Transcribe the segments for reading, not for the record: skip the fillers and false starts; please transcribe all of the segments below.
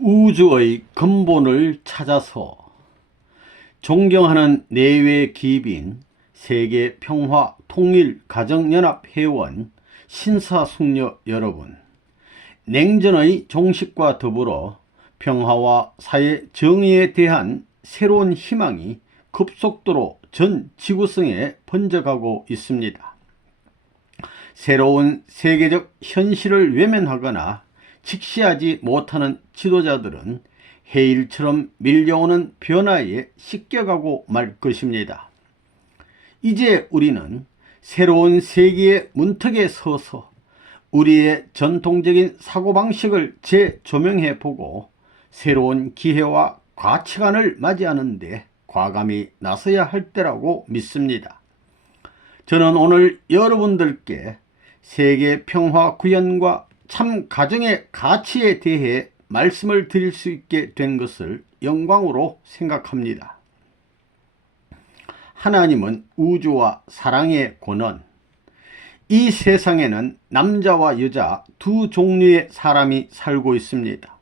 우주의 근본을 찾아서 존경하는 내외 기빈 세계평화통일가정연합 회원 신사숙녀 여러분, 냉전의 종식과 더불어 평화와 사회 정의에 대한 새로운 희망이 급속도로 전 지구성에 번져가고 있습니다. 새로운 세계적 현실을 외면하거나 직시하지 못하는 지도자들은 해일처럼 밀려오는 변화에 씻겨가고 말 것입니다. 이제 우리는 새로운 세계의 문턱에 서서 우리의 전통적인 사고방식을 재조명해보고 새로운 기회와 가치관을 맞이하는데 과감히 나서야 할 때라고 믿습니다. 저는 오늘 여러분들께 세계 평화 구현과 참 가정의 가치에 대해 말씀을 드릴 수 있게 된 것을 영광으로 생각합니다. 하나님은 우주와 사랑의 권원, 이 세상에는 남자와 여자 두 종류의 사람이 살고 있습니다.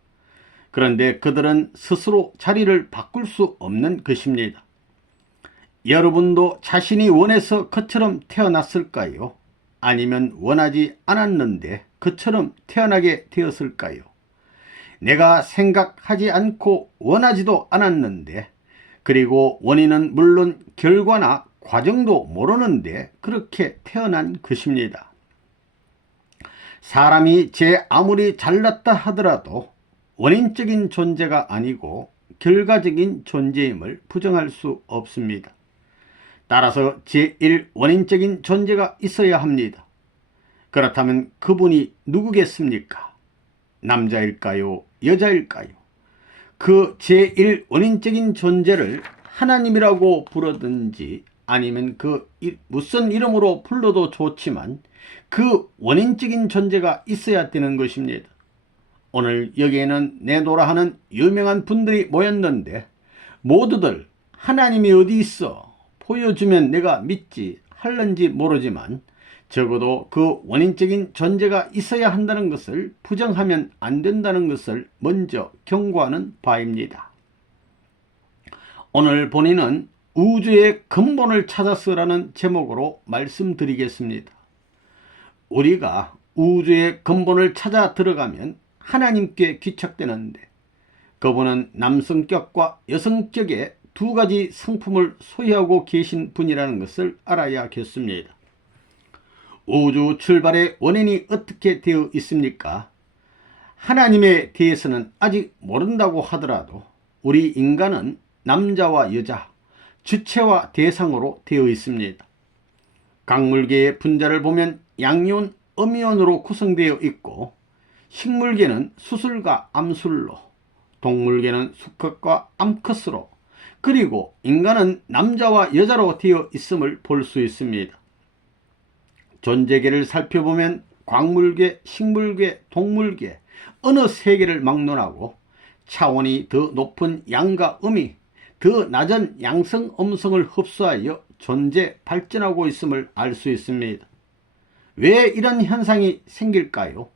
그런데 그들은 스스로 자리를 바꿀 수 없는 것입니다. 여러분도 자신이 원해서 그처럼 태어났을까요? 아니면 원하지 않았는데 그처럼 태어나게 되었을까요? 내가 생각하지 않고 원하지도 않았는데, 그리고 원인은 물론 결과나 과정도 모르는데 그렇게 태어난 것입니다. 사람이 아무리 잘났다 하더라도 원인적인 존재가 아니고 결과적인 존재임을 부정할 수 없습니다. 따라서 제1원인적인 존재가 있어야 합니다. 그렇다면 그분이 누구겠습니까? 남자일까요? 여자일까요? 그 제1원인적인 존재를 하나님이라고 부르든지 아니면 그 무슨 이름으로 불러도 좋지만 그 원인적인 존재가 있어야 되는 것입니다. 오늘 여기에는 내노라 하는 유명한 분들이 모였는데 모두들 하나님이 어디 있어? 보여주면 내가 믿지 할는지 모르지만 적어도 그 원인적인 존재가 있어야 한다는 것을 부정하면 안 된다는 것을 먼저 경고하는 바입니다. 오늘 본인은 우주의 근본을 찾아서라는 제목으로 말씀드리겠습니다. 우리가 우주의 근본을 찾아 들어가면 하나님께 귀착되는데 그분은 남성격과 여성격의 두 가지 성품을 소유하고 계신 분이라는 것을 알아야겠습니다. 우주 출발의 원인이 어떻게 되어 있습니까? 하나님에 대해서는 아직 모른다고 하더라도 우리 인간은 남자와 여자, 주체와 대상으로 되어 있습니다. 강물계의 분자를 보면 양이온, 음이온으로 구성되어 있고, 식물계는 수술과 암술로, 동물계는 수컷과 암컷으로, 그리고 인간은 남자와 여자로 되어 있음을 볼 수 있습니다. 존재계를 살펴보면 광물계, 식물계, 동물계 어느 세계를 막론하고 차원이 더 높은 양과 음이 더 낮은 양성, 음성을 흡수하여 존재 발전하고 있음을 알 수 있습니다. 왜 이런 현상이 생길까요?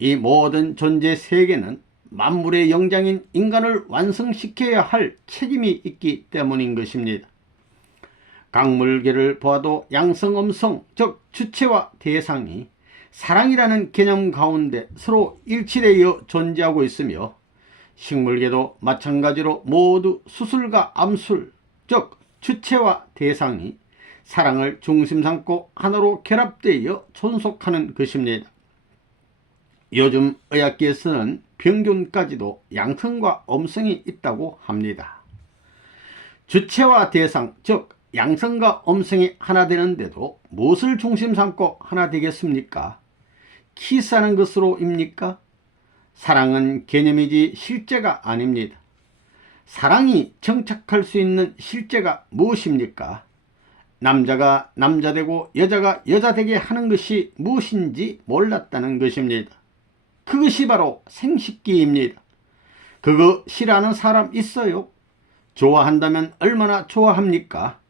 이 모든 존재 세계는 만물의 영장인 인간을 완성시켜야 할 책임이 있기 때문인 것입니다. 강물계를 보아도 양성, 음성, 즉 주체와 대상이 사랑이라는 개념 가운데 서로 일치되어 존재하고 있으며 식물계도 마찬가지로 모두 수술과 암술, 즉 주체와 대상이 사랑을 중심 삼고 하나로 결합되어 존속하는 것입니다. 요즘 의학계에서는 병균까지도 양성과 음성이 있다고 합니다. 주체와 대상, 즉 양성과 음성이 하나 되는데도 무엇을 중심 삼고 하나 되겠습니까? 키스하는 것으로입니까? 사랑은 개념이지 실제가 아닙니다. 사랑이 정착할 수 있는 실제가 무엇입니까? 남자가 남자 되고 여자가 여자 되게 하는 것이 무엇인지 몰랐다는 것입니다. 그것이 바로 생식기입니다. 그거 싫어하는 사람 있어요? 좋아한다면 얼마나 좋아합니까?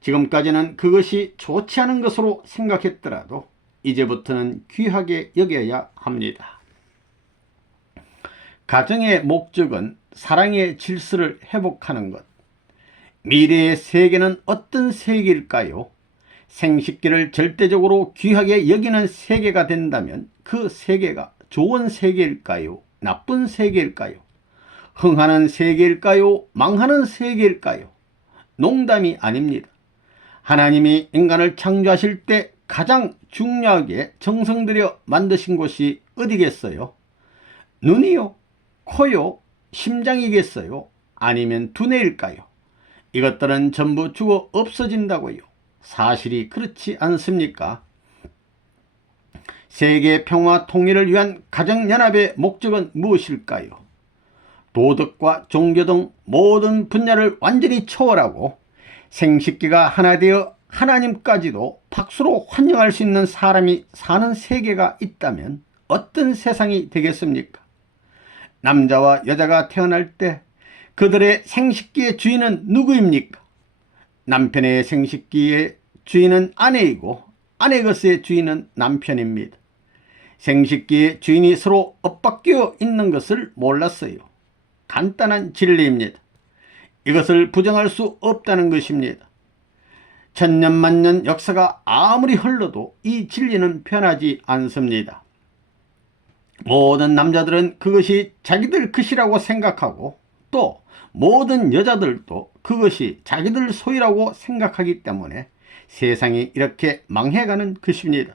지금까지는 그것이 좋지 않은 것으로 생각했더라도 이제부터는 귀하게 여겨야 합니다. 가정의 목적은 사랑의 질서를 회복하는 것. 미래의 세계는 어떤 세계일까요? 생식기를 절대적으로 귀하게 여기는 세계가 된다면 그 세계가 좋은 세계일까요? 나쁜 세계일까요? 흥하는 세계일까요? 망하는 세계일까요? 농담이 아닙니다. 하나님이 인간을 창조하실 때 가장 중요하게 정성 들여 만드신 곳이 어디겠어요? 눈이요? 코요? 심장이겠어요? 아니면 두뇌일까요? 이것들은 전부 죽어 없어진다고요. 사실이 그렇지 않습니까? 세계 평화 통일을 위한 가정연합의 목적은 무엇일까요? 도덕과 종교 등 모든 분야를 완전히 초월하고 생식기가 하나 되어 하나님까지도 박수로 환영할 수 있는 사람이 사는 세계가 있다면 어떤 세상이 되겠습니까? 남자와 여자가 태어날 때 그들의 생식기의 주인은 누구입니까? 남편의 생식기의 주인은 아내이고 아내 것의 주인은 남편입니다. 생식기의 주인이 서로 엇바뀌어 있는 것을 몰랐어요. 간단한 진리입니다. 이것을 부정할 수 없다는 것입니다. 천년만년 역사가 아무리 흘러도 이 진리는 변하지 않습니다. 모든 남자들은 그것이 자기들 것이라고 생각하고 또 모든 여자들도 그것이 자기들 소유라고 생각하기 때문에 세상이 이렇게 망해가는 것입니다.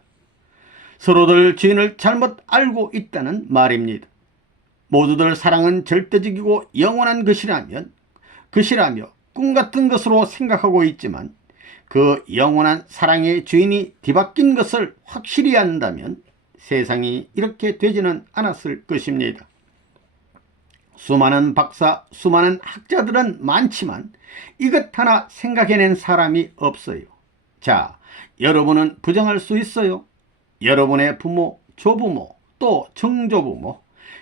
서로들 주인을 잘못 알고 있다는 말입니다. 모두들 사랑은 절대적이고 영원한 것이라며 꿈같은 것으로 생각하고 있지만 그 영원한 사랑의 주인이 뒤바뀐 것을 확실히 안다면 세상이 이렇게 되지는 않았을 것입니다. 수많은 박사, 수많은 학자들은 많지만 이것 하나 생각해낸 사람이 없어요. 자, 여러분은 부정할 수 있어요. 여러분의 부모, 조부모, 또 정조부모,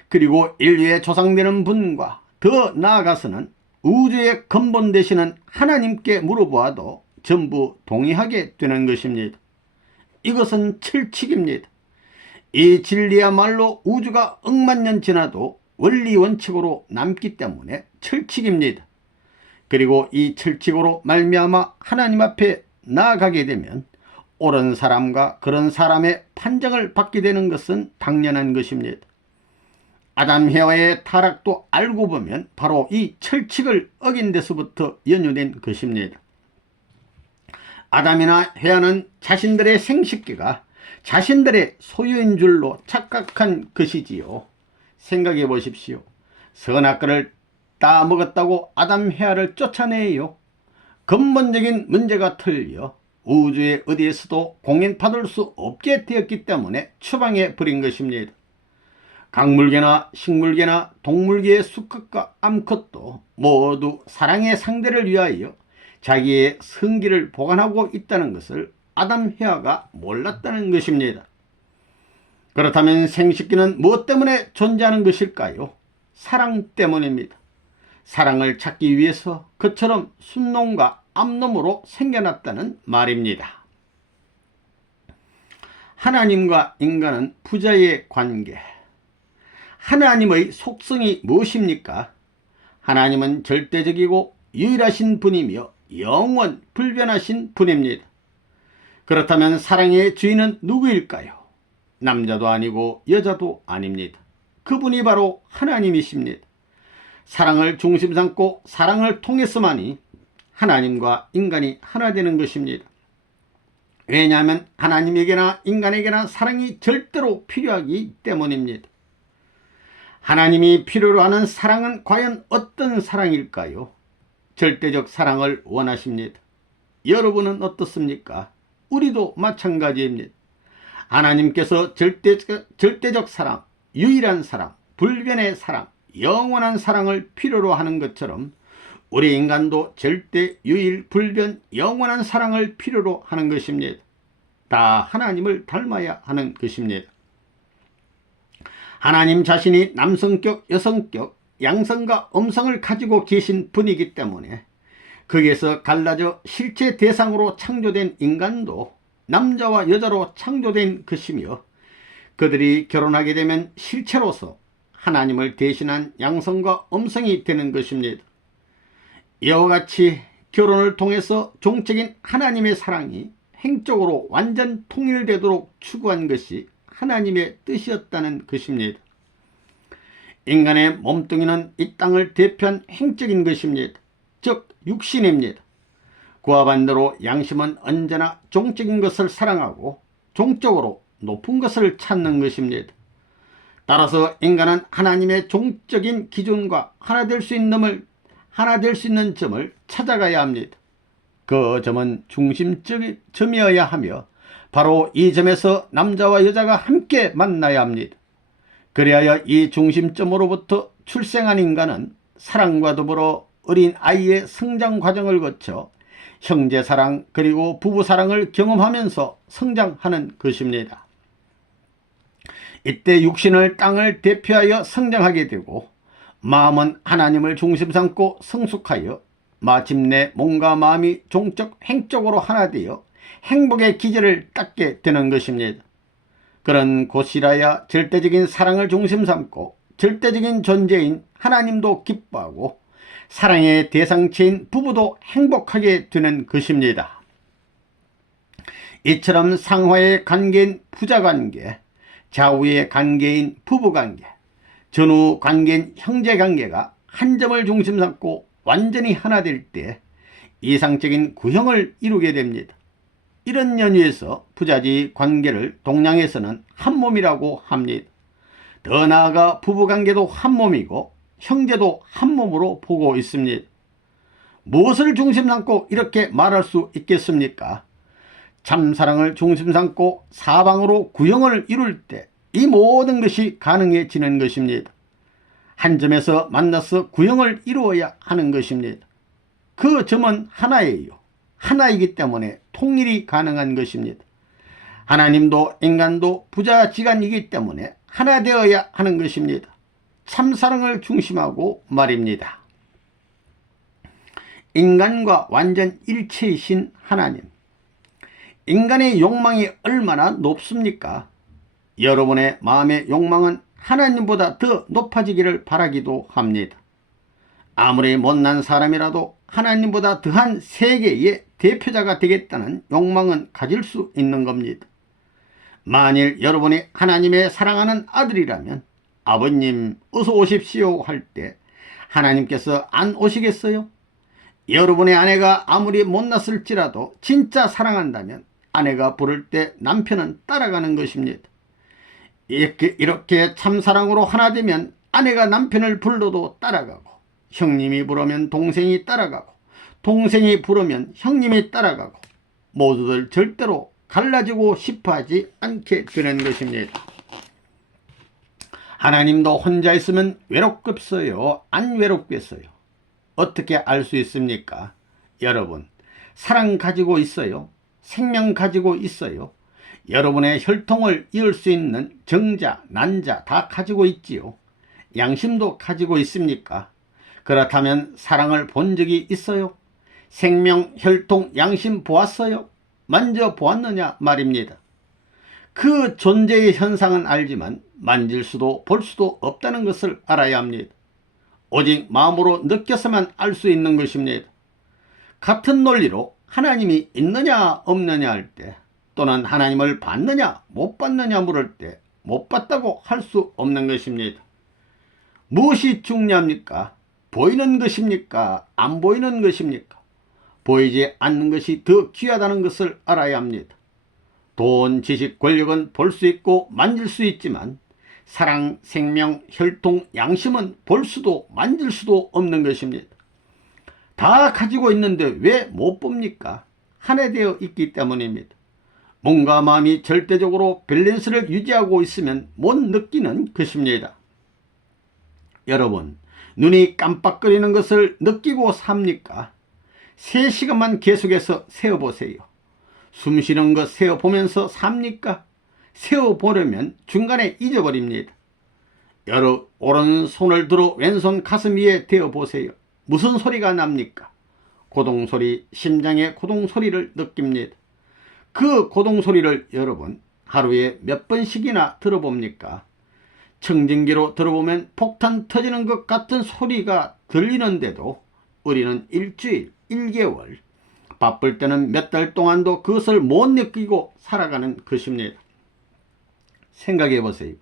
그리고 인류의 조상되는 분과 더 나아가서는 우주의 근본 되시는 하나님께 물어보아도 전부 동의하게 되는 것입니다. 이것은 철칙입니다. 이 진리야말로 우주가 억만 년 지나도 원리 원칙으로 남기 때문에 철칙입니다. 그리고 이 철칙으로 말미암아 하나님 앞에 나아가게 되면 옳은 사람과 그런 사람의 판정을 받게 되는 것은 당연한 것입니다. 아담 헤와의 타락도 알고 보면 바로 이 철칙을 어긴 데서부터 연유된 것입니다. 아담이나 헤와는 자신들의 생식기가 자신들의 소유인 줄로 착각한 것이지요. 생각해 보십시오. 선악과를 따먹었다고 아담 헤와를 쫓아내요. 근본적인 문제가 틀려 우주의 어디에서도 공인받을 수 없게 되었기 때문에 추방해 버린 것입니다. 강물개나 식물개나 동물개의 수컷과 암컷도 모두 사랑의 상대를 위하여 자기의 성기를 보관하고 있다는 것을 아담 헤와가 몰랐다는 것입니다. 그렇다면 생식기는 무엇 때문에 존재하는 것일까요? 사랑 때문입니다. 사랑을 찾기 위해서 그처럼 순놈과 암놈으로 생겨났다는 말입니다. 하나님과 인간은 부자의 관계. 하나님의 속성이 무엇입니까? 하나님은 절대적이고 유일하신 분이며 영원 불변하신 분입니다. 그렇다면 사랑의 주인은 누구일까요? 남자도 아니고 여자도 아닙니다. 그분이 바로 하나님이십니다. 사랑을 중심 삼고 사랑을 통해서만이 하나님과 인간이 하나 되는 것입니다. 왜냐하면 하나님에게나 인간에게나 사랑이 절대로 필요하기 때문입니다. 하나님이 필요로 하는 사랑은 과연 어떤 사랑일까요? 절대적 사랑을 원하십니다. 여러분은 어떻습니까? 우리도 마찬가지입니다. 하나님께서 절대적 사랑, 유일한 사랑, 불변의 사랑, 영원한 사랑을 필요로 하는 것처럼 우리 인간도 절대, 유일, 불변, 영원한 사랑을 필요로 하는 것입니다. 다 하나님을 닮아야 하는 것입니다. 하나님 자신이 남성격, 여성격, 양성과 음성을 가지고 계신 분이기 때문에 거기에서 갈라져 실체 대상으로 창조된 인간도 남자와 여자로 창조된 것이며 그들이 결혼하게 되면 실체로서 하나님을 대신한 양성과 음성이 되는 것입니다. 이와 같이 결혼을 통해서 종적인 하나님의 사랑이 행적으로 완전 통일되도록 추구한 것이 하나님의 뜻이었다는 것입니다. 인간의 몸뚱이는 이 땅을 대표한 행적인 것입니다. 즉 육신입니다. 그와 반대로 양심은 언제나 종적인 것을 사랑하고 종적으로 높은 것을 찾는 것입니다. 따라서 인간은 하나님의 종적인 기준과 하나 될 수 있는 점을 찾아가야 합니다. 그 점은 중심점이어야 하며 바로 이 점에서 남자와 여자가 함께 만나야 합니다. 그리하여 이 중심점으로부터 출생한 인간은 사랑과 더불어 어린 아이의 성장 과정을 거쳐 형제사랑 그리고 부부사랑을 경험하면서 성장하는 것입니다. 이때 육신을 땅을 대표하여 성장하게 되고 마음은 하나님을 중심 삼고 성숙하여 마침내 몸과 마음이 종적 행적으로 하나 되어 행복의 기제를 닦게 되는 것입니다. 그런 곳이라야 절대적인 사랑을 중심 삼고 절대적인 존재인 하나님도 기뻐하고 사랑의 대상체인 부부도 행복하게 되는 것입니다. 이처럼 상하의 관계인 부자관계, 좌우의 관계인 부부관계, 전후 관계인 형제관계가 한 점을 중심 삼고 완전히 하나 될 때 이상적인 구형을 이루게 됩니다. 이런 연유에서 부자지 관계를 동양에서는 한 몸이라고 합니다. 더 나아가 부부관계도 한 몸이고 형제도 한 몸으로 보고 있습니다. 무엇을 중심 삼고 이렇게 말할 수 있겠습니까? 참사랑을 중심 삼고 사방으로 구형을 이룰 때 이 모든 것이 가능해지는 것입니다. 한 점에서 만나서 구형을 이루어야 하는 것입니다. 그 점은 하나예요. 하나이기 때문에 통일이 가능한 것입니다. 하나님도 인간도 부자지간이기 때문에 하나 되어야 하는 것입니다. 참사랑을 중심하고 말입니다. 인간과 완전 일체이신 하나님. 인간의 욕망이 얼마나 높습니까? 여러분의 마음의 욕망은 하나님보다 더 높아지기를 바라기도 합니다. 아무리 못난 사람이라도 하나님보다 더한 세계의 대표자가 되겠다는 욕망은 가질 수 있는 겁니다. 만일 여러분이 하나님의 사랑하는 아들이라면 아버님 어서 오십시오 할 때 하나님께서 안 오시겠어요? 여러분의 아내가 아무리 못났을지라도 진짜 사랑한다면 아내가 부를 때 남편은 따라가는 것입니다. 이렇게 참사랑으로 하나 되면 아내가 남편을 불러도 따라가고 형님이 부르면 동생이 따라가고 동생이 부르면 형님이 따라가고 모두들 절대로 갈라지고 싶어하지 않게 되는 것입니다. 하나님도 혼자 있으면 외롭겠어요? 안 외롭겠어요? 어떻게 알 수 있습니까? 여러분, 사랑 가지고 있어요? 생명 가지고 있어요? 여러분의 혈통을 이을 수 있는 정자, 난자 다 가지고 있지요. 양심도 가지고 있습니까? 그렇다면 사랑을 본 적이 있어요? 생명, 혈통, 양심 보았어요? 만져보았느냐 말입니다. 그 존재의 현상은 알지만 만질 수도 볼 수도 없다는 것을 알아야 합니다. 오직 마음으로 느껴서만 알 수 있는 것입니다. 같은 논리로 하나님이 있느냐 없느냐 할 때 또는 하나님을 봤느냐 못 봤느냐 물을 때 못 봤다고 할 수 없는 것입니다. 무엇이 중요합니까? 보이는 것입니까? 안 보이는 것입니까? 보이지 않는 것이 더 귀하다는 것을 알아야 합니다. 돈, 지식, 권력은 볼 수 있고 만질 수 있지만 사랑, 생명, 혈통, 양심은 볼 수도 만질 수도 없는 것입니다. 다 가지고 있는데 왜 못 봅니까? 하나 되어 있기 때문입니다. 몸과 마음이 절대적으로 밸런스를 유지하고 있으면 못 느끼는 것입니다. 여러분, 눈이 깜빡거리는 것을 느끼고 삽니까? 3시간만 계속해서 세어보세요. 숨 쉬는 것 세어보면서 삽니까? 세어보려면 중간에 잊어버립니다. 오른손을 들어 왼손 가슴 위에 대어보세요. 무슨 소리가 납니까? 고동소리, 심장의 고동소리를 느낍니다. 그 고동소리를 여러분 하루에 몇 번씩이나 들어봅니까? 청진기로 들어보면 폭탄 터지는 것 같은 소리가 들리는데도 우리는 일주일, 1개월, 바쁠 때는 몇 달 동안도 그것을 못 느끼고 살아가는 것입니다. 생각해 보세요.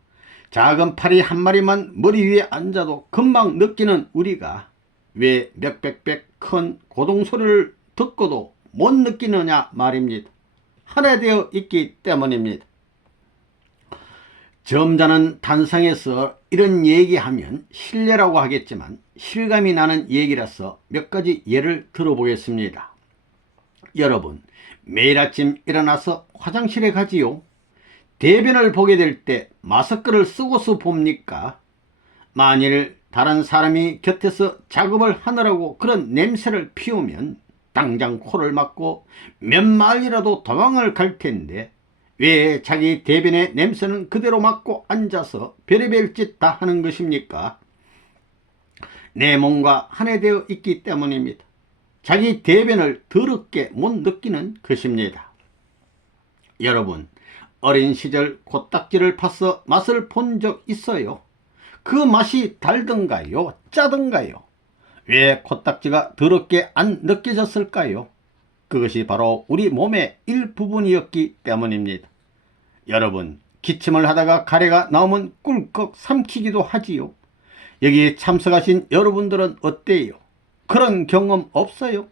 작은 파리 한 마리만 머리 위에 앉아도 금방 느끼는 우리가 왜 몇백백 큰 고동소리를 듣고도 못 느끼느냐 말입니다. 하나 되어 있기 때문입니다. 점잖은 단상에서 이런 얘기하면 실례라고 하겠지만 실감이 나는 얘기라서 몇 가지 예를 들어보겠습니다. 여러분, 매일 아침 일어나서 화장실에 가지요. 대변을 보게 될 때 마스크를 쓰고서 봅니까? 만일 다른 사람이 곁에서 작업을 하느라고 그런 냄새를 피우면 당장 코를 막고 몇 마일이라도 도망을 갈 텐데 왜 자기 대변의 냄새는 그대로 맡고 앉아서 별의별 짓 다 하는 것입니까? 내 몸과 하나 되어 있기 때문입니다. 자기 대변을 더럽게 못 느끼는 것입니다. 여러분, 어린 시절 코딱지를 파서 맛을 본 적 있어요? 그 맛이 달던가요? 짜던가요? 왜 코딱지가 더럽게 안 느껴졌을까요? 그것이 바로 우리 몸의 일부분이었기 때문입니다. 여러분, 기침을 하다가 가래가 나오면 꿀꺽 삼키기도 하지요. 여기에 참석하신 여러분들은 어때요? 그런 경험 없어요?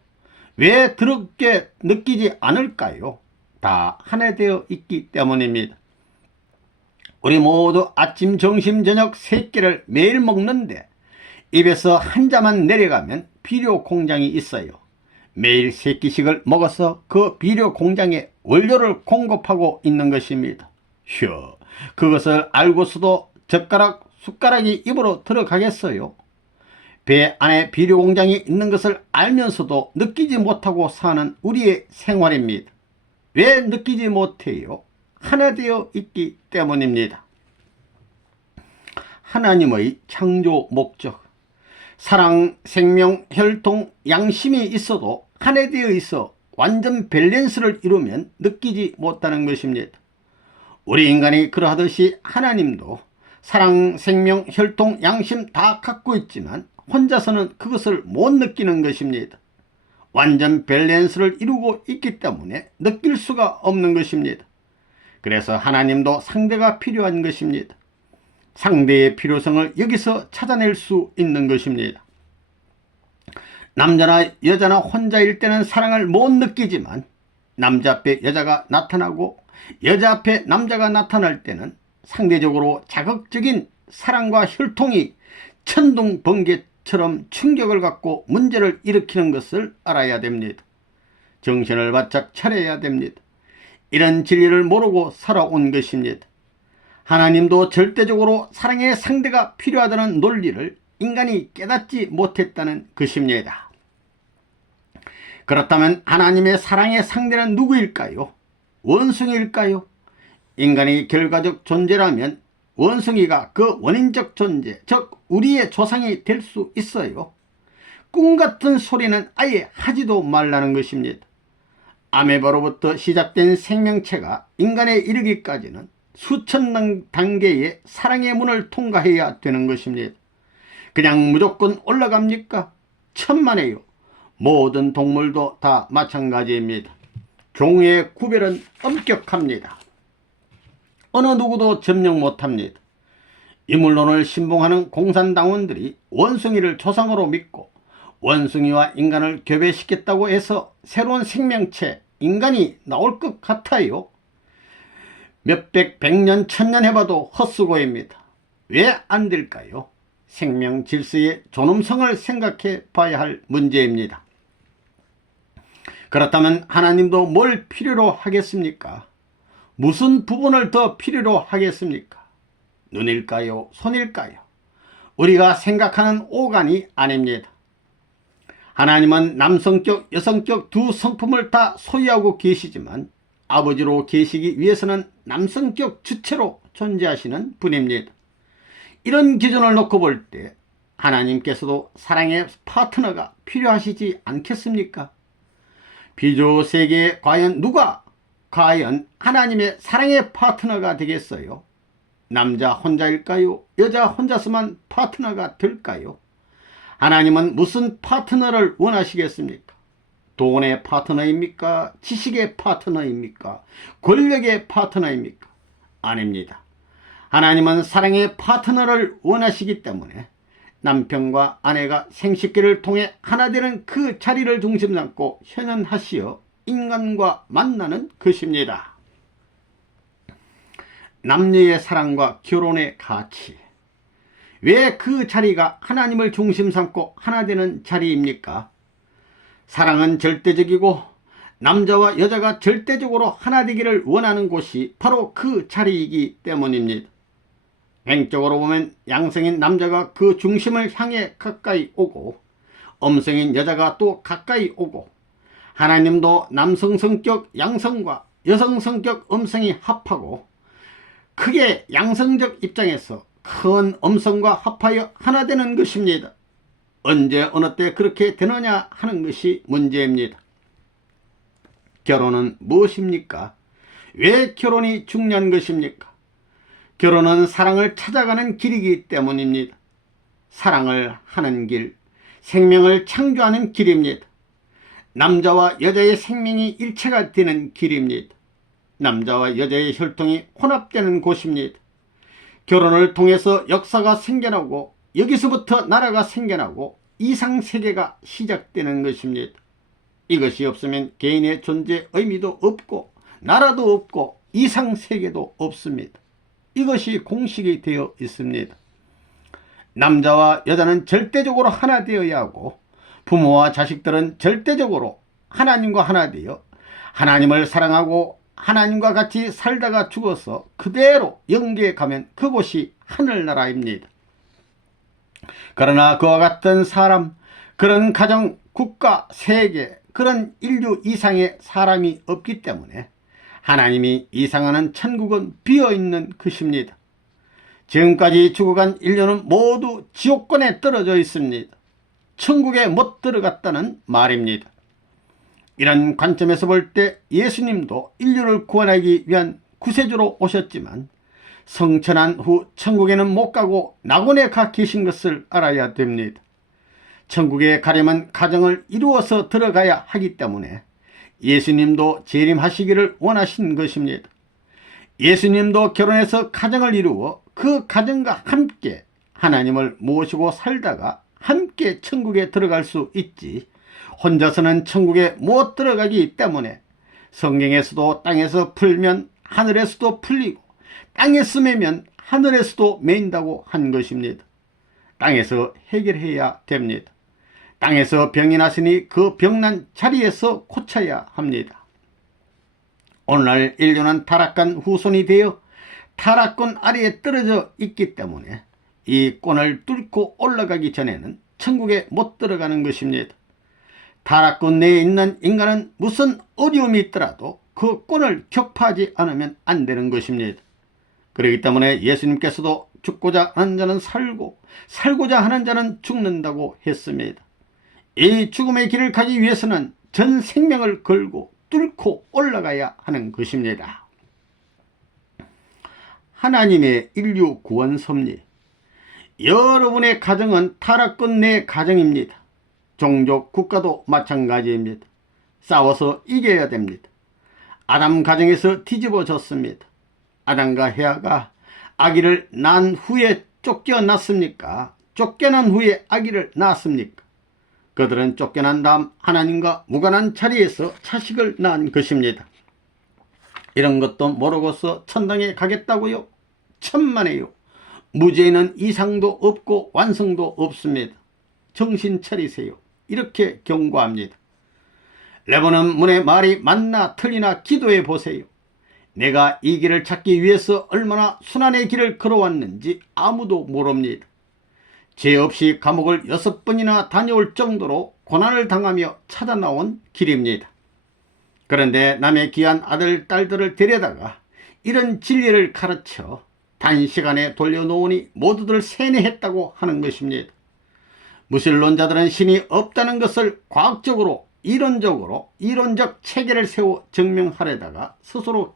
왜 더럽게 느끼지 않을까요? 다 하나 되어 있기 때문입니다. 우리 모두 아침, 점심, 저녁 3끼를 매일 먹는데 입에서 한 자만 내려가면 비료 공장이 있어요. 매일 3끼씩을 먹어서 그 비료 공장에 원료를 공급하고 있는 것입니다. 휴, 그것을 알고서도 젓가락, 숟가락이 입으로 들어가겠어요? 배 안에 비료 공장이 있는 것을 알면서도 느끼지 못하고 사는 우리의 생활입니다. 왜 느끼지 못해요? 하나 되어 있기 때문입니다. 하나님의 창조 목적, 사랑, 생명, 혈통, 양심이 있어도 하나 되어 있어 완전 밸런스를 이루면 느끼지 못하는 것입니다. 우리 인간이 그러하듯이 하나님도 사랑, 생명, 혈통, 양심 다 갖고 있지만 혼자서는 그것을 못 느끼는 것입니다. 완전 밸런스를 이루고 있기 때문에 느낄 수가 없는 것입니다. 그래서 하나님도 상대가 필요한 것입니다. 상대의 필요성을 여기서 찾아낼 수 있는 것입니다. 남자나 여자나 혼자일 때는 사랑을 못 느끼지만 남자 앞에 여자가 나타나고 여자 앞에 남자가 나타날 때는 상대적으로 자극적인 사랑과 혈통이 천둥번개처럼 충격을 갖고 문제를 일으키는 것을 알아야 됩니다. 정신을 바짝 차려야 됩니다. 이런 진리를 모르고 살아온 것입니다. 하나님도 절대적으로 사랑의 상대가 필요하다는 논리를 인간이 깨닫지 못했다는 것입니다. 그렇다면 하나님의 사랑의 상대는 누구일까요? 원숭이일까요? 인간이 결과적 존재라면 원숭이가 그 원인적 존재, 즉 우리의 조상이 될 수 있어요. 꿈같은 소리는 아예 하지도 말라는 것입니다. 아메바로부터 시작된 생명체가 인간에 이르기까지는 수천 단계의 사랑의 문을 통과해야 되는 것입니다. 그냥 무조건 올라갑니까? 천만에요. 모든 동물도 다 마찬가지입니다. 종의 구별은 엄격합니다. 어느 누구도 점령 못합니다. 인물론을 신봉하는 공산당원들이 원숭이를 조상으로 믿고 원숭이와 인간을 교배시켰다고 해서 새로운 생명체, 인간이 나올 것 같아요. 몇백, 백년, 천년 해봐도 헛수고입니다. 왜 안 될까요? 생명 질서의 존엄성을 생각해 봐야 할 문제입니다. 그렇다면 하나님도 뭘 필요로 하겠습니까? 무슨 부분을 더 필요로 하겠습니까? 눈일까요? 손일까요? 우리가 생각하는 오간이 아닙니다. 하나님은 남성격, 여성격 두 성품을 다 소유하고 계시지만 아버지로 계시기 위해서는 남성격 주체로 존재하시는 분입니다. 이런 기준을 놓고 볼 때 하나님께서도 사랑의 파트너가 필요하시지 않겠습니까? 비조 세계에 과연 누가 하나님의 사랑의 파트너가 되겠어요? 남자 혼자일까요? 여자 혼자서만 파트너가 될까요? 하나님은 무슨 파트너를 원하시겠습니까? 돈의 파트너입니까? 지식의 파트너입니까? 권력의 파트너입니까? 아닙니다. 하나님은 사랑의 파트너를 원하시기 때문에 남편과 아내가 생식기를 통해 하나 되는 그 자리를 중심 삼고 현현하시어 인간과 만나는 것입니다. 남녀의 사랑과 결혼의 가치. 왜 그 자리가 하나님을 중심 삼고 하나 되는 자리입니까? 사랑은 절대적이고 남자와 여자가 절대적으로 하나 되기를 원하는 곳이 바로 그 자리이기 때문입니다. 횡적으로 보면 양성인 남자가 그 중심을 향해 가까이 오고 음성인 여자가 또 가까이 오고 하나님도 남성 성격 양성과 여성 성격 음성이 합하고 크게 양성적 입장에서 큰 음성과 합하여 하나 되는 것입니다. 언제 어느 때 그렇게 되느냐 하는 것이 문제입니다. 결혼은 무엇입니까? 왜 결혼이 중요한 것입니까? 결혼은 사랑을 찾아가는 길이기 때문입니다. 사랑을 하는 길, 생명을 창조하는 길입니다. 남자와 여자의 생명이 일체가 되는 길입니다. 남자와 여자의 혈통이 혼합되는 곳입니다. 결혼을 통해서 역사가 생겨나고 여기서부터 나라가 생겨나고 이상세계가 시작되는 것입니다. 이것이 없으면 개인의 존재 의미도 없고 나라도 없고 이상세계도 없습니다. 이것이 공식이 되어 있습니다. 남자와 여자는 절대적으로 하나 되어야 하고 부모와 자식들은 절대적으로 하나님과 하나 되어 하나님을 사랑하고 하나님과 같이 살다가 죽어서 그대로 영계에 가면 그곳이 하늘나라입니다. 그러나 그와 같은 사람, 그런 가정, 국가, 세계, 그런 인류 이상의 사람이 없기 때문에 하나님이 이상하는 천국은 비어있는 것입니다. 지금까지 죽어간 인류는 모두 지옥권에 떨어져 있습니다. 천국에 못 들어갔다는 말입니다. 이런 관점에서 볼 때 예수님도 인류를 구원하기 위한 구세주로 오셨지만 성천한 후 천국에는 못 가고 낙원에 가 계신 것을 알아야 됩니다. 천국에 가려면 가정을 이루어서 들어가야 하기 때문에 예수님도 재림하시기를 원하신 것입니다. 예수님도 결혼해서 가정을 이루어 그 가정과 함께 하나님을 모시고 살다가 함께 천국에 들어갈 수 있지 혼자서는 천국에 못 들어가기 때문에 성경에서도 땅에서 풀면 하늘에서도 풀리고 땅에서 매면 하늘에서도 매인다고 한 것입니다. 땅에서 해결해야 됩니다. 땅에서 병이 났으니 그 병난 자리에서 고쳐야 합니다. 오늘날 인류는 타락한 후손이 되어 타락권 아래에 떨어져 있기 때문에 이 권을 뚫고 올라가기 전에는 천국에 못 들어가는 것입니다. 타락권 내에 있는 인간은 무슨 어려움이 있더라도 그 권을 격파하지 않으면 안 되는 것입니다. 그렇기 때문에 예수님께서도 죽고자 하는 자는 살고 살고자 하는 자는 죽는다고 했습니다. 이 죽음의 길을 가기 위해서는 전 생명을 걸고 뚫고 올라가야 하는 것입니다. 하나님의 인류 구원 섭리. 여러분의 가정은 타락권 내 가정입니다. 종족, 국가도 마찬가지입니다. 싸워서 이겨야 됩니다. 아담 가정에서 뒤집어졌습니다. 아담과 헤아가 아기를 낳은 후에 쫓겨났습니까? 쫓겨난 후에 아기를 낳았습니까? 그들은 쫓겨난 다음 하나님과 무관한 자리에서 자식을 낳은 것입니다. 이런 것도 모르고서 천당에 가겠다고요? 천만에요. 무죄는 이상도 없고 완성도 없습니다. 정신 차리세요. 이렇게 경고합니다. 레버넌 문의 말이 맞나 틀리나 기도해 보세요. 내가 이 길을 찾기 위해서 얼마나 순환의 길을 걸어왔는지 아무도 모릅니다. 죄 없이 감옥을 6번이나 다녀올 정도로 고난을 당하며 찾아 나온 길입니다. 그런데 남의 귀한 아들, 딸들을 데려다가 이런 진리를 가르쳐 단시간에 돌려놓으니 모두들 세뇌했다고 하는 것입니다. 무신론자들은 신이 없다는 것을 과학적으로 이론적 체계를 세워 증명하려다가 스스로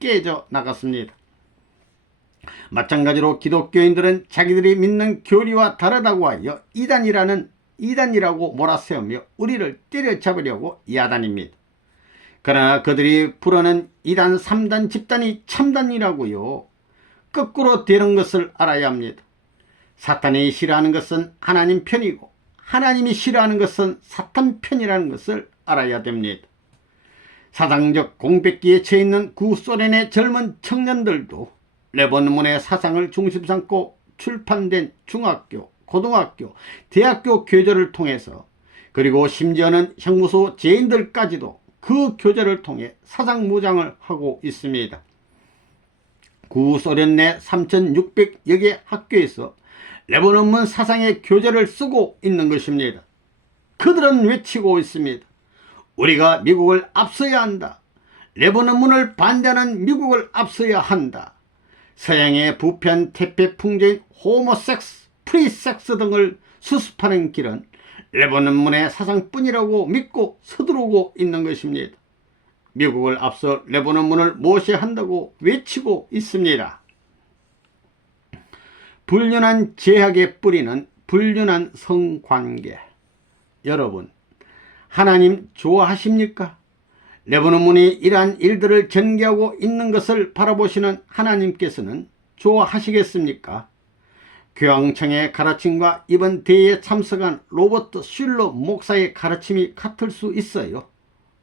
깨져 나갔습니다. 마찬가지로 기독교인들은 자기들이 믿는 교리와 다르다고 하여 이단이라고 몰아세우며 우리를 때려잡으려고 야단입니다. 그러나 그들이 부르는 2단 3단 집단이 참단이라고요. 거꾸로 되는 것을 알아야 합니다. 사탄이 싫어하는 것은 하나님 편이고 하나님이 싫어하는 것은 사탄 편이라는 것을 알아야 됩니다. 사상적 공백기에 처해 있는 구소련의 젊은 청년들도 레버논문의 사상을 중심 삼고 출판된 중학교, 고등학교, 대학교 교재를 통해서 그리고 심지어는 형무소 죄인들까지도 그 교재를 통해 사상무장을 하고 있습니다. 구소련 내 3600여 개 학교에서 레버논문 사상의 교재를 쓰고 있는 것입니다. 그들은 외치고 있습니다. 우리가 미국을 앞서야 한다. 레버논문을 반대하는 미국을 앞서야 한다. 서양의 부패한 태폐 풍조인 호모섹스, 프리섹스 등을 수습하는 길은 레버논문의 사상뿐이라고 믿고 서두르고 있는 것입니다. 미국을 앞서 레버논문을 모셔야 한다고 외치고 있습니다. 불륜한 제약의 뿌리는 불륜한 성관계. 여러분, 하나님 좋아하십니까? 레버논문이 이러한 일들을 전개하고 있는 것을 바라보시는 하나님께서는 좋아하시겠습니까? 교황청의 가르침과 이번 대회에 참석한 로버트 슐러 목사의 가르침이 같을 수 있어요.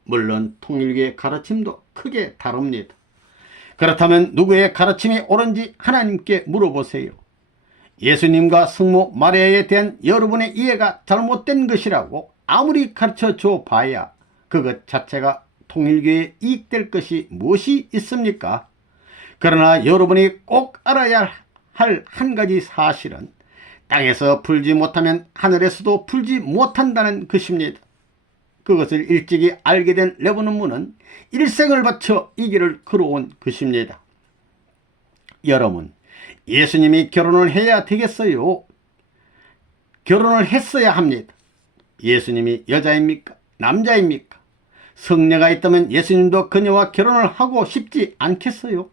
물론 통일교의 가르침도 크게 다릅니다. 그렇다면 누구의 가르침이 옳은지 하나님께 물어보세요. 예수님과 성모 마리아에 대한 여러분의 이해가 잘못된 것이라고 아무리 가르쳐줘 봐야 그것 자체가 통일교에 이익될 것이 무엇이 있습니까? 그러나 여러분이 꼭 알아야 할 한 가지 사실은 땅에서 풀지 못하면 하늘에서도 풀지 못한다는 것입니다. 그것을 일찍이 알게 된 레버논문은 일생을 바쳐 이 길을 걸어온 것입니다. 여러분, 예수님이 결혼을 해야 되겠어요? 결혼을 했어야 합니다. 예수님이 여자입니까? 남자입니까? 성녀가 있다면 예수님도 그녀와 결혼을 하고 싶지 않겠어요?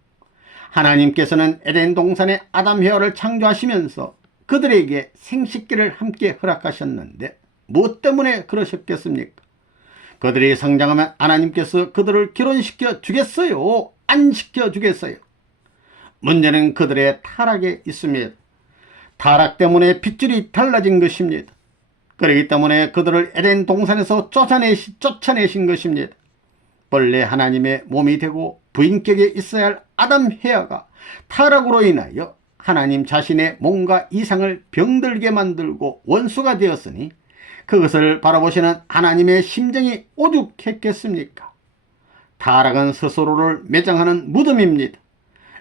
하나님께서는 에덴 동산에 아담 헤와를 창조하시면서 그들에게 생식기를 함께 허락하셨는데 무엇 때문에 그러셨겠습니까? 그들이 성장하면 하나님께서 그들을 결혼시켜 주겠어요? 안 시켜 주겠어요? 문제는 그들의 타락에 있습니다. 타락 때문에 핏줄이 달라진 것입니다. 그렇기 때문에 그들을 에덴 동산에서 쫓아내신 것입니다. 본래 하나님의 몸이 되고 부인격에 있어야 할 아담 헤아가 타락으로 인하여 하나님 자신의 몸과 이상을 병들게 만들고 원수가 되었으니 그것을 바라보시는 하나님의 심정이 오죽했겠습니까? 타락은 스스로를 매장하는 무덤입니다.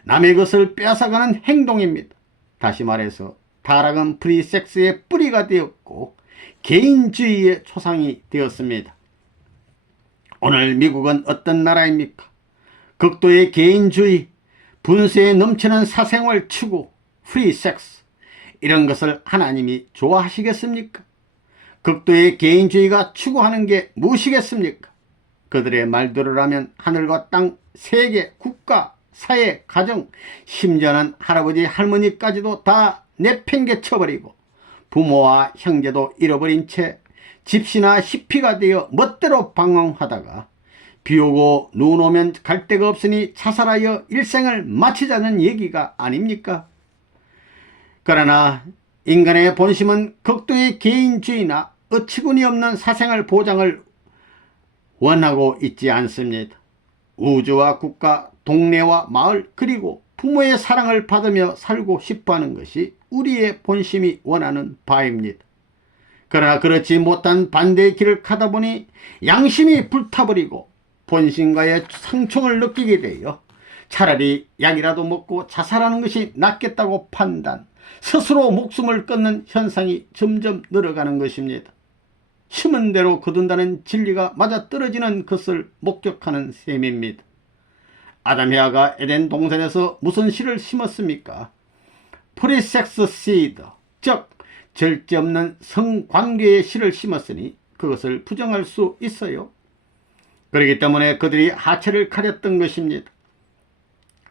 남의 것을 빼앗아가는 행동입니다. 다시 말해서 타락은 프리섹스의 뿌리가 되었고 개인주의의 초상이 되었습니다. 오늘 미국은 어떤 나라입니까? 극도의 개인주의, 분수에 넘치는 사생활 추구, 프리섹스, 이런 것을 하나님이 좋아하시겠습니까? 극도의 개인주의가 추구하는 게 무엇이겠습니까? 그들의 말대로라면 하늘과 땅, 세계, 국가, 사회, 가정, 심지어는 할아버지, 할머니까지도 다 내팽개쳐버리고 부모와 형제도 잃어버린 채 집시나 히피가 되어 멋대로 방황하다가 비오고 눈 오면 갈 데가 없으니 자살하여 일생을 마치자는 얘기가 아닙니까? 그러나 인간의 본심은 극도의 개인주의나 어처구니 없는 사생활 보장을 원하고 있지 않습니다. 우주와 국가, 동네와 마을, 그리고 부모의 사랑을 받으며 살고 싶어하는 것이 우리의 본심이 원하는 바입니다. 그러나 그렇지 못한 반대의 길을 가다 보니 양심이 불타버리고 본심과의 상충을 느끼게 되어 차라리 약이라도 먹고 자살하는 것이 낫겠다고 판단, 스스로 목숨을 끊는 현상이 점점 늘어가는 것입니다. 심은 대로 거둔다는 진리가 맞아떨어지는 것을 목격하는 셈입니다. 아담헤아가 에덴 동산에서 무슨 씨를 심었습니까? 프리섹스 시드, 즉 절제 없는 성관계의 씨를 심었으니 그것을 부정할 수 있어요. 그렇기 때문에 그들이 하체를 가렸던 것입니다.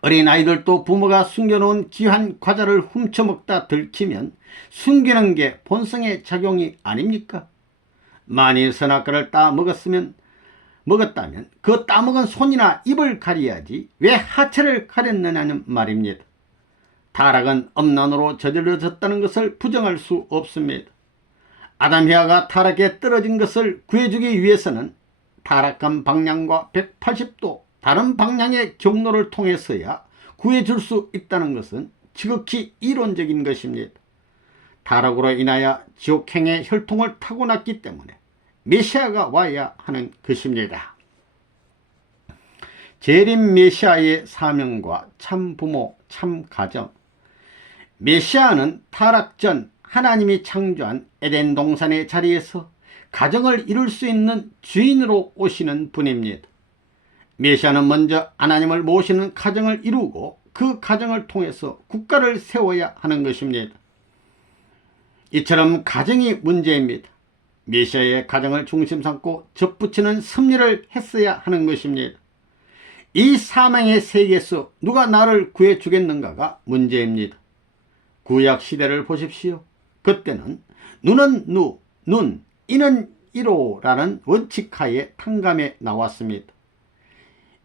어린아이들도 부모가 숨겨놓은 귀한 과자를 훔쳐먹다 들키면 숨기는 게 본성의 작용이 아닙니까? 만일 선악과를 먹었다면 그 따먹은 손이나 입을 가려야지 왜 하체를 가렸느냐는 말입니다. 타락은 엄난으로 저질러졌다는 것을 부정할 수 없습니다. 아담 해와가 타락에 떨어진 것을 구해주기 위해서는 타락한 방향과 180도 다른 방향의 경로를 통해서야 구해줄 수 있다는 것은 지극히 이론적인 것입니다. 타락으로 인하여 지옥행의 혈통을 타고났기 때문에 메시아가 와야 하는 것입니다. 재림 메시아의 사명과 참 부모, 참 가정. 메시아는 타락 전 하나님이 창조한 에덴 동산의 자리에서 가정을 이룰 수 있는 주인으로 오시는 분입니다. 메시아는 먼저 하나님을 모시는 가정을 이루고 그 가정을 통해서 국가를 세워야 하는 것입니다. 이처럼 가정이 문제입니다. 메시아의 가정을 중심 삼고 접붙이는 섭리를 했어야 하는 것입니다. 이 사망의 세계에서 누가 나를 구해주겠는가가 문제입니다. 구약 시대를 보십시오. 그때는 눈은 눈, 이는 이로라는 원칙하에 탕감에 나왔습니다.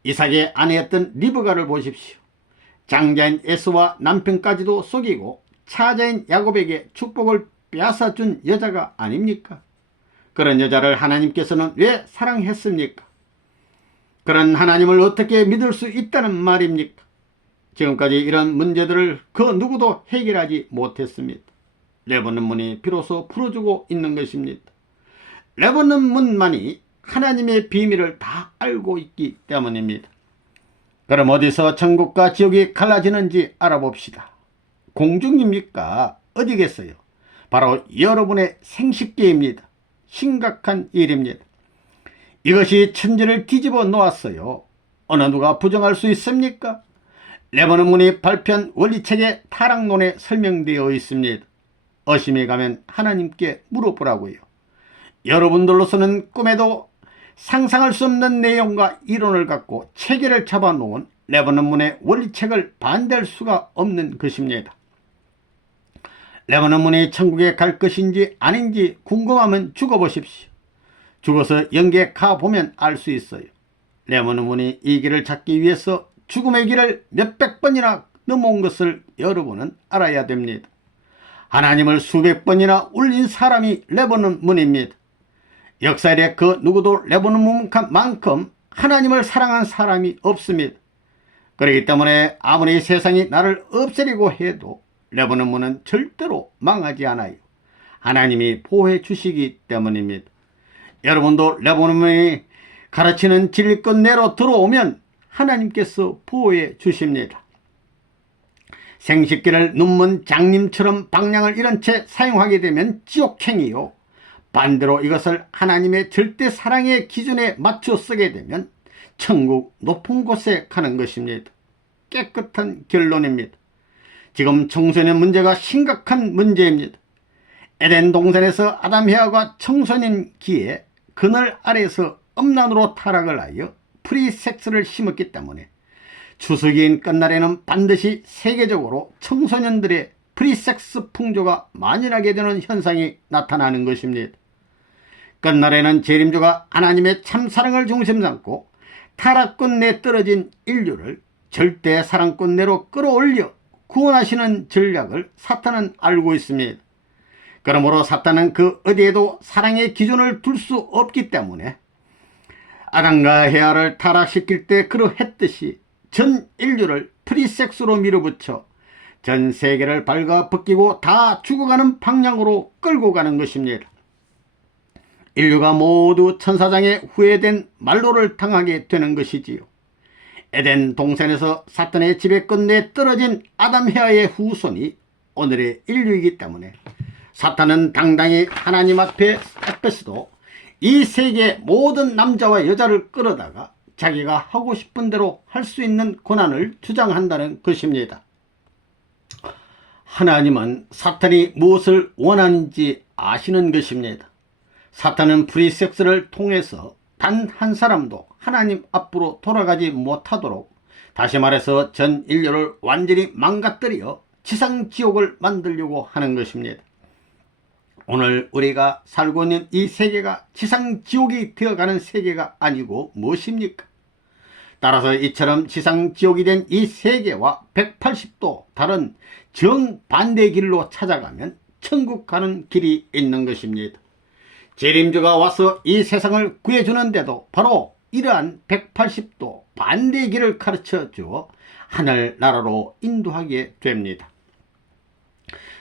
이삭의 아내였던 리브가를 보십시오. 장자인 에서와 남편까지도 속이고 차자인 야곱에게 축복을 빼앗아준 여자가 아닙니까? 그런 여자를 하나님께서는 왜 사랑했습니까? 그런 하나님을 어떻게 믿을 수 있다는 말입니까? 지금까지 이런 문제들을 그 누구도 해결하지 못했습니다. 레버넌 문이 비로소 풀어주고 있는 것입니다. 레버넌 문만이 하나님의 비밀을 다 알고 있기 때문입니다. 그럼 어디서 천국과 지옥이 갈라지는지 알아봅시다. 공중입니까? 어디겠어요? 바로 여러분의 생식기입니다. 심각한 일입니다. 이것이 천지를 뒤집어 놓았어요. 어느 누가 부정할 수 있습니까? 레버넌 문이 발표한 원리책의 타락론에 설명되어 있습니다. 의심이 가면 하나님께 물어보라고요. 여러분들로서는 꿈에도 상상할 수 없는 내용과 이론을 갖고 체계를 잡아놓은 레버넌 문의 원리책을 반대할 수가 없는 것입니다. 레버넌 문이 천국에 갈 것인지 아닌지 궁금하면 죽어보십시오. 죽어서 영계에 가보면 알 수 있어요. 레버넌 문이 이 길을 찾기 위해서 죽음의 길을 몇백 번이나 넘어온 것을 여러분은 알아야 됩니다. 하나님을 수백 번이나 울린 사람이 레버넌 문입니다. 역사에 그 누구도 레버넌 문만큼 하나님을 사랑한 사람이 없습니다. 그렇기 때문에 아무리 세상이 나를 없애려고 해도 레버넌 문은 절대로 망하지 않아요. 하나님이 보호해 주시기 때문입니다. 여러분도 레버넌 문이 가르치는 진리끝 내로 들어오면 하나님께서 보호해 주십니다. 생식기를 눈먼 장님처럼 방향을 잃은 채 사용하게 되면 지옥행이요. 반대로 이것을 하나님의 절대 사랑의 기준에 맞춰 쓰게 되면 천국 높은 곳에 가는 것입니다. 깨끗한 결론입니다. 지금 청소년 문제가 심각한 문제입니다. 에덴 동산에서 아담 해와가 청소년기에 그늘 아래에서 음란으로 타락을 하여 프리섹스를 심었기 때문에 추수기인 끝날에는 반드시 세계적으로 청소년들의 프리섹스 풍조가 만연하게 되는 현상이 나타나는 것입니다. 끝날에는 재림주가 하나님의 참사랑을 중심 삼고 타락권 내 떨어진 인류를 절대 사랑권 내로 끌어올려 구원하시는 전략을 사탄은 알고 있습니다. 그러므로 사탄은 그 어디에도 사랑의 기준을 둘 수 없기 때문에 아담과 헤아를 타락시킬 때 그러했듯이 전 인류를 프리섹스로 밀어붙여 전 세계를 발가벗기고 다 죽어가는 방향으로 끌고 가는 것입니다. 인류가 모두 천사장의 후회된 말로를 당하게 되는 것이지요. 에덴 동산에서 사탄의 지배권에 떨어진 아담 헤아의 후손이 오늘의 인류이기 때문에 사탄은 당당히 하나님 앞에서도 이 세계 모든 남자와 여자를 끌어다가 자기가 하고 싶은 대로 할 수 있는 권한을 주장한다는 것입니다. 하나님은 사탄이 무엇을 원하는지 아시는 것입니다. 사탄은 프리섹스를 통해서 단 한 사람도 하나님 앞으로 돌아가지 못하도록 다시 말해서 전 인류를 완전히 망가뜨려 지상지옥을 만들려고 하는 것입니다. 오늘 우리가 살고 있는 이 세계가 지상지옥이 되어가는 세계가 아니고 무엇입니까? 따라서 이처럼 지상지옥이 된 이 세계와 180도 다른 정반대 길로 찾아가면 천국 가는 길이 있는 것입니다. 재림주가 와서 이 세상을 구해주는데도 바로 이러한 180도 반대의 길을 가르쳐 주어 하늘나라로 인도하게 됩니다.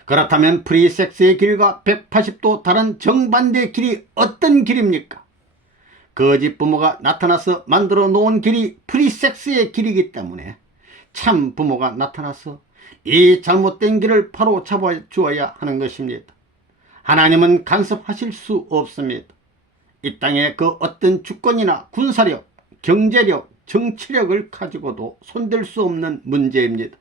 그렇다면 프리섹스의 길과 180도 다른 정반대의 길이 어떤 길입니까? 거짓 부모가 나타나서 만들어 놓은 길이 프리섹스의 길이기 때문에 참 부모가 나타나서 이 잘못된 길을 바로 잡아 주어야 하는 것입니다. 하나님은 간섭하실 수 없습니다. 이 땅에 그 어떤 주권이나 군사력, 경제력, 정치력을 가지고도 손댈 수 없는 문제입니다.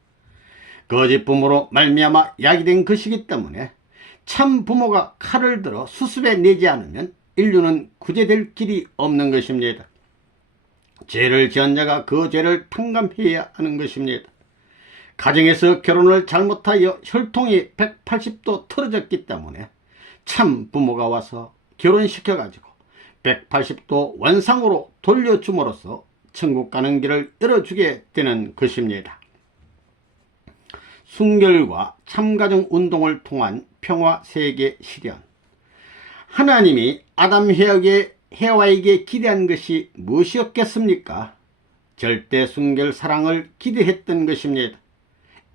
거짓 부모로 말미암아 야기된 것이기 때문에 참 부모가 칼을 들어 수습해 내지 않으면 인류는 구제될 길이 없는 것입니다. 죄를 지은 자가 그 죄를 탕감해야 하는 것입니다. 가정에서 결혼을 잘못하여 혈통이 180도 틀어졌기 때문에 참 부모가 와서 결혼시켜가지고 180도 원상으로 돌려줌으로써 천국 가는 길을 열어주게 되는 것입니다. 순결과 참가정 운동을 통한 평화세계 실현. 하나님이 아담 해와에게 기대한 것이 무엇이었겠습니까? 절대 순결 사랑을 기대했던 것입니다.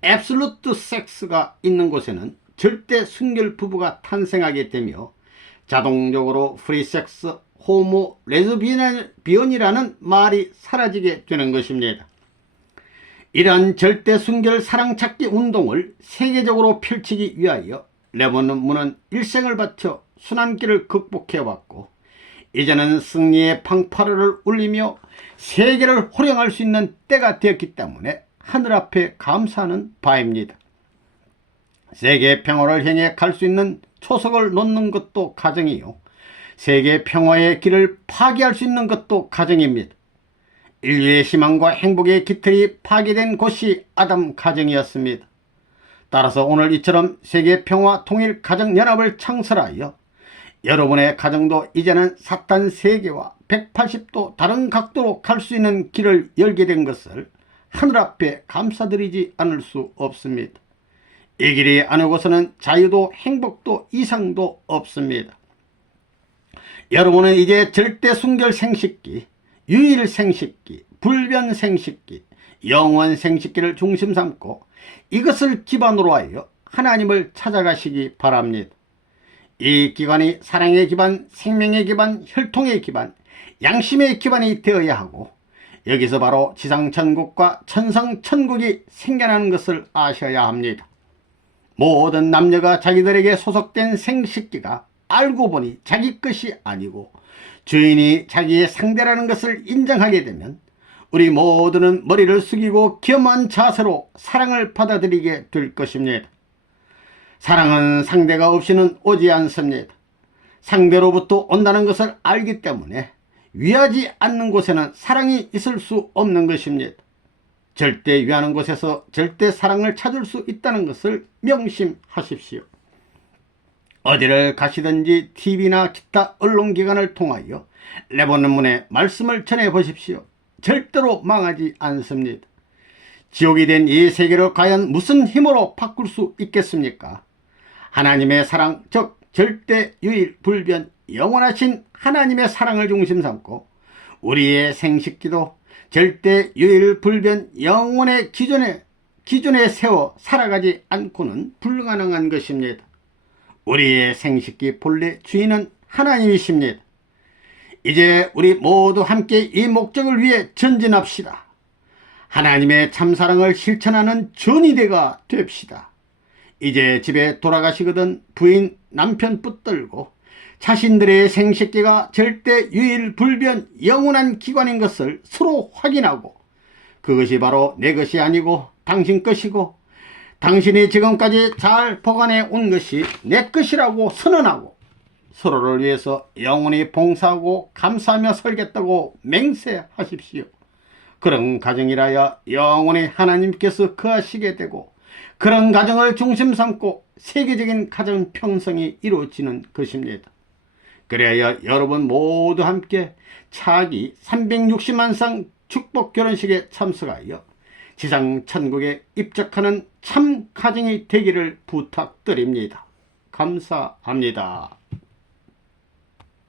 앱솔루트 섹스가 있는 곳에는 절대 순결 부부가 탄생하게 되며 자동적으로 프리섹스, 호모, 레즈비언이라는 말이 사라지게 되는 것입니다. 이러한 절대 순결 사랑 찾기 운동을 세계적으로 펼치기 위하여 레몬문은 일생을 바쳐 순환길을 극복해왔고 이제는 승리의 팡파르를 울리며 세계를 호령할 수 있는 때가 되었기 때문에 하늘 앞에 감사하는 바입니다. 세계 평화를 향해 갈 수 있는 초석을 놓는 것도 가정이요, 세계 평화의 길을 파괴할 수 있는 것도 가정입니다. 인류의 희망과 행복의 깃털이 파괴된 곳이 아담 가정이었습니다. 따라서 오늘 이처럼 세계 평화 통일 가정연합을 창설하여 여러분의 가정도 이제는 사탄 세계와 180도 다른 각도로 갈 수 있는 길을 열게 된 것을 하늘 앞에 감사드리지 않을 수 없습니다. 이 길이 아니고서는 자유도 행복도 이상도 없습니다. 여러분은 이제 절대 순결 생식기, 유일 생식기, 불변 생식기, 영원 생식기를 중심 삼고 이것을 기반으로 하여 하나님을 찾아가시기 바랍니다. 이 기관이 사랑의 기반, 생명의 기반, 혈통의 기반, 양심의 기반이 되어야 하고 여기서 바로 지상천국과 천상천국이 생겨나는 것을 아셔야 합니다. 모든 남녀가 자기들에게 소속된 생식기가 알고 보니 자기 것이 아니고 주인이 자기의 상대라는 것을 인정하게 되면 우리 모두는 머리를 숙이고 겸한 자세로 사랑을 받아들이게 될 것입니다. 사랑은 상대가 없이는 오지 않습니다. 상대로부터 온다는 것을 알기 때문에 위하지 않는 곳에는 사랑이 있을 수 없는 것입니다. 절대 위하는 곳에서 절대 사랑을 찾을 수 있다는 것을 명심하십시오. 어디를 가시든지 TV나 기타 언론기관을 통하여 레몬문의 말씀을 전해보십시오. 절대로 망하지 않습니다. 지옥이 된 이 세계를 과연 무슨 힘으로 바꿀 수 있겠습니까? 하나님의 사랑, 즉 절대 유일 불변 영원하신 하나님의 사랑을 중심 삼고 우리의 생식기도 절대 유일 불변 영원의 기준에 세워 살아가지 않고는 불가능한 것입니다. 우리의 생식기 본래 주인은 하나님이십니다. 이제 우리 모두 함께 이 목적을 위해 전진합시다. 하나님의 참사랑을 실천하는 전이대가 됩시다. 이제 집에 돌아가시거든 부인, 남편 붙들고 자신들의 생식기가 절대 유일 불변 영원한 기관인 것을 서로 확인하고 그것이 바로 내 것이 아니고 당신 것이고 당신이 지금까지 잘 보관해 온 것이 내 것이라고 선언하고 서로를 위해서 영원히 봉사하고 감사하며 살겠다고 맹세하십시오. 그런 가정이라야 영원히 하나님께서 거하시게 되고 그런 가정을 중심 삼고 세계적인 가정 평성이 이루어지는 것입니다. 그래야 여러분 모두 함께 차기 360만 상 축복 결혼식에 참석하여 지상 천국에 입적하는 참 가정이 되기를 부탁드립니다. 감사합니다.